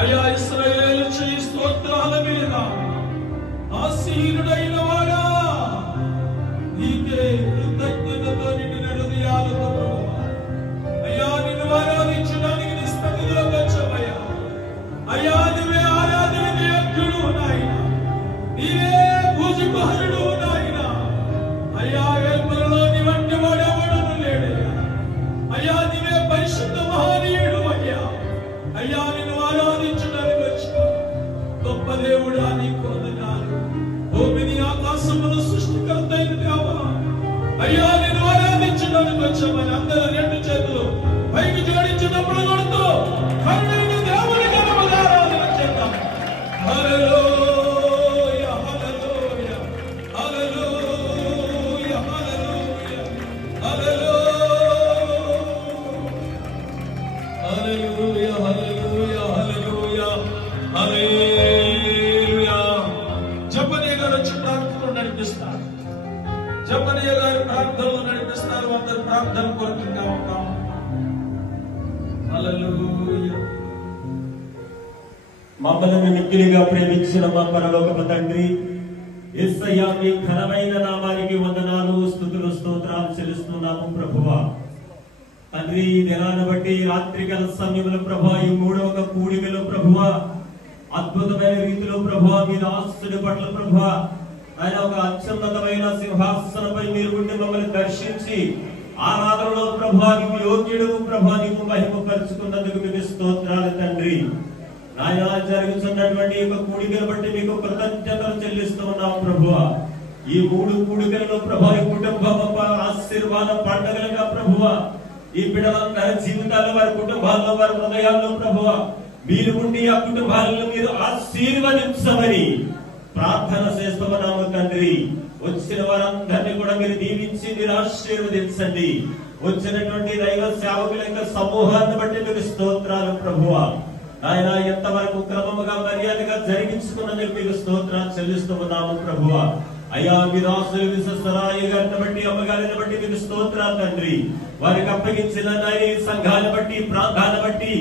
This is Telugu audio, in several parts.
అయా ఇశ్రాయేలు చేయి స్తోత్రాల మీద ఆశీనుడైన వాడా నీకే కృతజ్ఞతతో నిండిన హృదయాలతో ప్రభువా అయ్యా నిన్ను ఆరాధించడానికి నీ సన్నిధిలోకి వచ్చామయ్యా. అయ్యా నీవే ఆరాధనకి యోగ్యుడు నాయన, నీవే పూజకు అర్హుడు నాయన. అయ్యా ఏర్పరలో నీ వంటి వాడెవడను లేడయ్యా. అయ్యా నీవే పరిశుద్ధ మహనీయుడు అయ్యా. అయ్యా నిన్ను ఆరాధించడానికి వచ్చిన గొప్ప దేవుడా నీకు వందనాలు. భూమిని ఆకాశమును సృష్టికర్త అయిన దేవా అయ్యా నిన్ను ఆరాధించడానికి వచ్చామని అందరూ రెండు చేతులు పైకి జోడించినప్పుడు కొడుతూ కరుణైన దేవునికి ఆరాధన చేద్దాం. హల్లెలూయా హల్లెలూయా హల్లెలూయా హల్లెలూయా హల్లెలూయా హల్లెలూయా హల్లెలూయా హల్లెలూయా. జపనీయ గారు వచ్చి ప్రార్థనలు నడిపిస్తారు. జపనీయ గారు ప్రార్థనలు నడిపిస్తారు. అందరు ప్రార్థన కొరకుగా ఉంటాం. హల్లెలూయా. మమ్మల్ని మిక్కిలిగా ప్రేమించిన మా పరలోకపు తండ్రి యేసయ్యా, మీ ఘనమైన నామానికి వందనాలు, స్తుతులు, స్తోత్రాలు చెల్లిస్తున్నాము ప్రభువా. తండ్రి ఈ దినాన్ని బట్టి రాత్రికాల సమయంలో ప్రభువా, ఈ మూడవ కూడికలో ప్రభువా అద్భుతమైన రీతిలో ప్రభువా మీ దాసుడి పట్ల ప్రభువా ఆయన ఒక అత్యున్నతమైన సింహాసనంపై మీరు ఉండి మమ్మల్ని దర్శించి ఆరాధనలో ప్రభువా నీకు యోగ్యుడు ప్రభువా నీకు మహిమ పరుచుకున్నందుకు మీకు స్తోత్రాలు తండ్రి. ఆయన జరుగుతున్నటువంటి ఒక కూడికను బట్టి మీకు కృతజ్ఞతలు చెల్లిస్తూ ఉన్నాం ప్రభువా. ఈ మూడు కూడికలలో ప్రభువా ఈ కుటుంబం ఆశీర్వాద పండుగలుగా ప్రభువా ఈ బిడ్డలందరి జీవితాల్లో వారి కుటుంబాల్లో వారి హృదయాల్లో ప్రభువా మీరు ఉండి ఆ కుటుంబాలను మీరు ఆశీర్వదించమని ప్రార్థన చేస్తున్నాము తండ్రి. వచ్చిన వారందరినీ కూడా మీరు దీవించి మీరు ఆశీర్వదించండి. వచ్చినటువంటి దైవ సేవకుల యొక్క సమూహాన్ని బట్టి మీకు స్తోత్రాలు ప్రభువా. ఆయన ఎంతవరకు క్రమముగా మర్యాదగా జరిగించుకున్నందుకు మీకు స్తోత్రాలు చెల్లిస్తూ ఉన్నాము ప్రభువా. అయ్యా మీ రాసులు విశ్వసరాయ గారిని బట్టి అమ్మగారిని బట్టి మీకు స్తోత్రాలు తండ్రి. వారికి అప్పగించిన సంఘాన్ని బట్టి ప్రాంతాన్ని బట్టి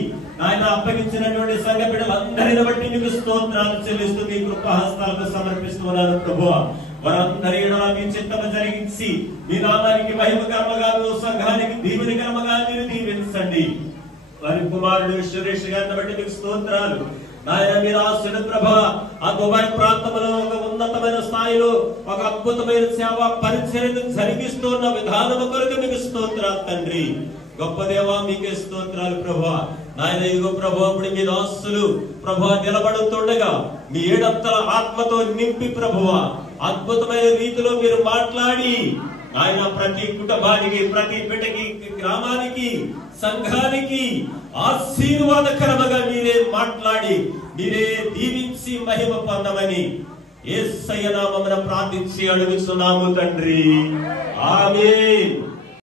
ఆయన అప్పగించినటువంటి సంఘ బిడ్డలందరిని బట్టి మీకు స్తోత్రాలు చెల్లిస్తూ మీ కృపాహస్తాలకు సమర్పిస్తున్నాను ప్రభువా. వారందరి మీ చిత్తము జరిగించి మీ నామానికి మహిమకర్మగా సంఘానికి దీవెనకర్మగా మీరు దీవించండి. వారి కుమారుడు సురేష్ గారిని బట్టి మీకు స్తోత్రాలు. ఆయన మీరు ఆశీర్వద ప్రభ ఆ దుబాయ్ ప్రాంతంలో ఒక ఉన్నతమైన స్థాయిలో ఒక అద్భుతమైన సేవ పరిచర్యను జరిగిస్తున్న విధానము కొరకు మీకు స్తోత్రాలు తండ్రి. గొప్ప దేవా మీకే స్తోత్రాలు ప్రభా. నాయన ఇదిగో ప్రభా ఇప్పుడు మీ దాసులు ప్రభా నిలబడుతుండగా మీ ఏడంతల ఆత్మతో నింపి ప్రభువా అద్భుతమైన రీతిలో మీరు మాట్లాడి ఆయన ప్రతి కుటుంబానికి ప్రతి బిడ్డకి గ్రామానికి సంఘానికి ఆశీర్వాదకరముగా మీరే మాట్లాడి మీరే దీవించి మహిమ పొందమని యేసయ్య నామమున ప్రార్థించి అడుగుతున్నాము తండ్రి. ఆమేన్.